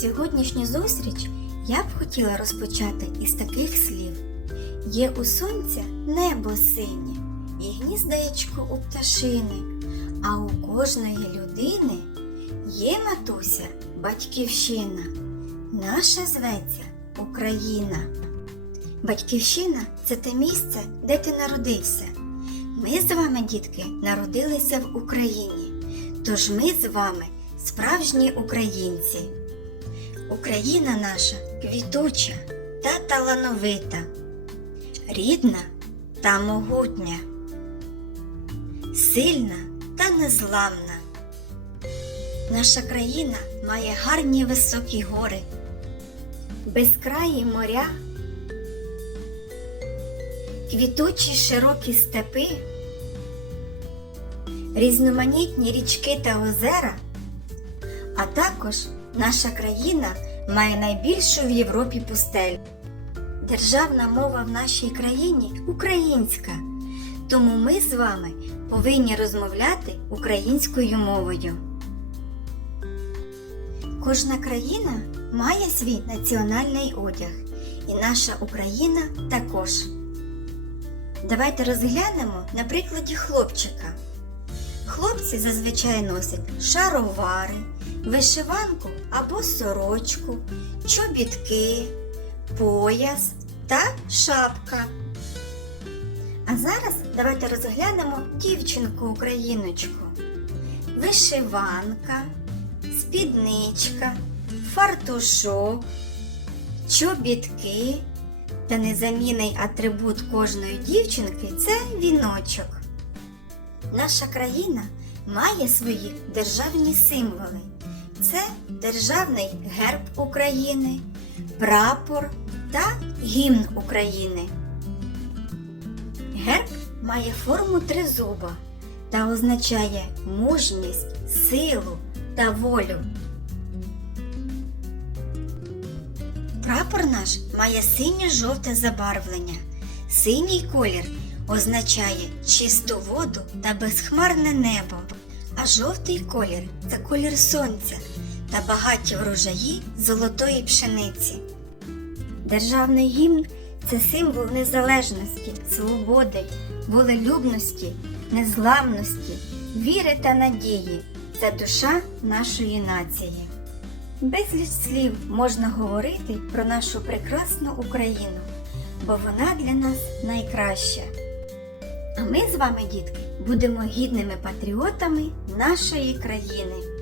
Сьогоднішню зустріч я б хотіла розпочати із таких слів: Є у сонця небо синє, і гніздаєчко у пташини, а у кожної людини є матуся батьківщина. Наша зветься Україна. Батьківщина це те місце, де ти народився. Ми з вами, дітки, народилися в Україні. Тож ми з вами справжні українці. Україна наша квітуча та талановита, рідна та могутня, сильна та незламна. Наша країна має гарні високі гори, безкраї моря, квітучі широкі степи, різноманітні річки та озера, а також наша країна має найбільшу в Європі пустель. Державна мова в нашій країні українська, тому ми з вами повинні розмовляти українською мовою. Кожна країна має свій національний одяг, і наша Україна також. Давайте розглянемо на прикладі хлопчика. Хлопці зазвичай носять шаровари, вишиванку або сорочку, чобітки, пояс та шапка. А зараз давайте розглянемо дівчинку-україночку. Вишиванка, спідничка, фартушок, чобітки та незамінний атрибут кожної дівчинки це віночок. Наша країна має свої державні символи. Це державний герб України, прапор та гімн України. Герб має форму тризуба та означає мужність, силу та волю. Прапор наш має синьо-жовте забарвлення. Синій колір означає чисту воду та безхмарне небо, а жовтий колір це колір сонця та багаті врожаї золотої пшениці. Державний гімн це символ незалежності, свободи, волелюбності, незламності, віри та надії. Це душа нашої нації. Безліч слів можна говорити про нашу прекрасну Україну, бо вона для нас найкраща. А ми з вами, дітки, будемо гідними патріотами нашої країни.